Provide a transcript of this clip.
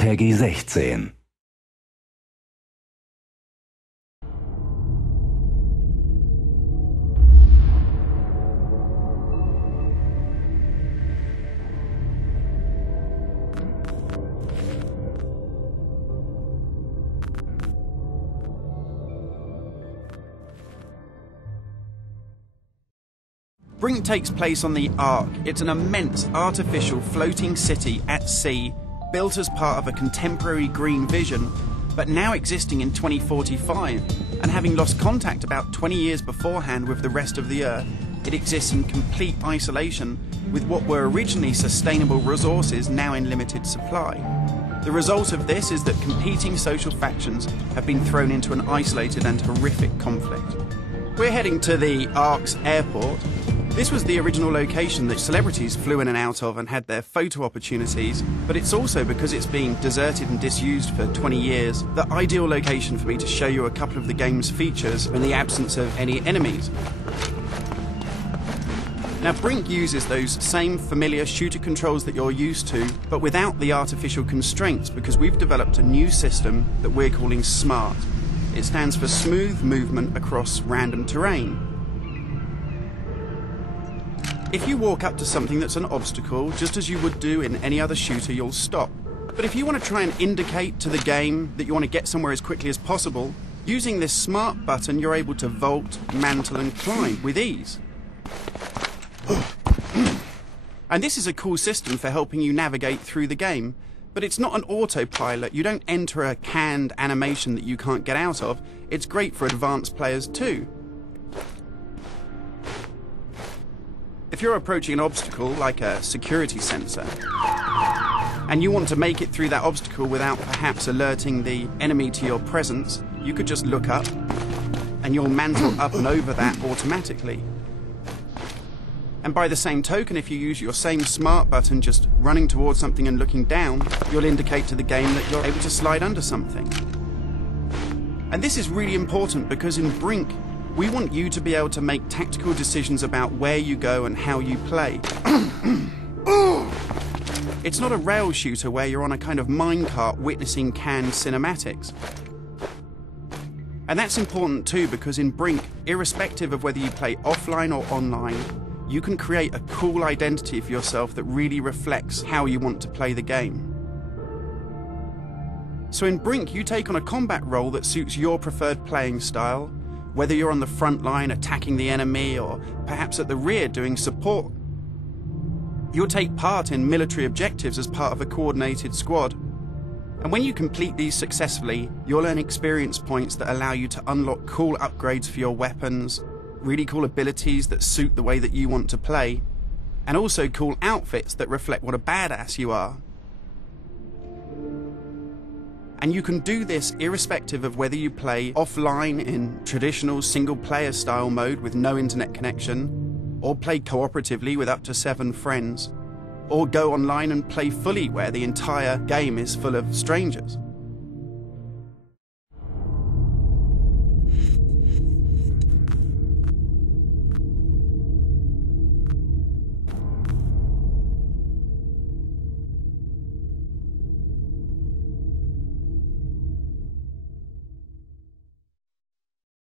Peggy 16. BRINK takes place on the Ark. It's an immense artificial floating city at sea, built as part of a contemporary green vision, but now existing in 2045, and having lost contact about 20 years beforehand with the rest of the Earth, it exists in complete isolation with what were originally sustainable resources now in limited supply. The result of this is that competing social factions have been thrown into an isolated and horrific conflict. We're heading to the Ark's airport. This was the original location that celebrities flew in and out of and had their photo opportunities, but it's also, because it's been deserted and disused for 20 years, the ideal location for me to show you a couple of the game's features in the absence of any enemies. Now, BRINK uses those same familiar shooter controls that you're used to, but without the artificial constraints, because we've developed a new system that we're calling SMART. It stands for Smooth Movement Across Random Terrain. If you walk up to something that's an obstacle, just as you would do in any other shooter, you'll stop. But if you want to try and indicate to the game that you want to get somewhere as quickly as possible, using this SMART button, you're able to vault, mantle and climb with ease. And this is a cool system for helping you navigate through the game, but it's not an autopilot. You don't enter a canned animation that you can't get out of. It's great for advanced players too. If you're approaching an obstacle like a security sensor, and you want to make it through that obstacle without perhaps alerting the enemy to your presence, you could just look up and you'll mantle up and over that automatically. And by the same token, if you use your same SMART button just running towards something and looking down, you'll indicate to the game that you're able to slide under something. And this is really important because in BRINK, we want you to be able to make tactical decisions about where you go and how you play. It's not a rail shooter where you're on a kind of minecart witnessing canned cinematics. And that's important too, because in BRINK, irrespective of whether you play offline or online, you can create a cool identity for yourself that really reflects how you want to play the game. So in BRINK, you take on a combat role that suits your preferred playing style, whether you're on the front line attacking the enemy or perhaps at the rear doing support. You'll take part in military objectives as part of a coordinated squad. And when you complete these successfully, you'll earn experience points that allow you to unlock cool upgrades for your weapons, really cool abilities that suit the way that you want to play, and also cool outfits that reflect what a badass you are. And you can do this irrespective of whether you play offline in traditional single-player style mode with no internet connection, or play cooperatively with up to 7 friends, or go online and play fully where the entire game is full of strangers.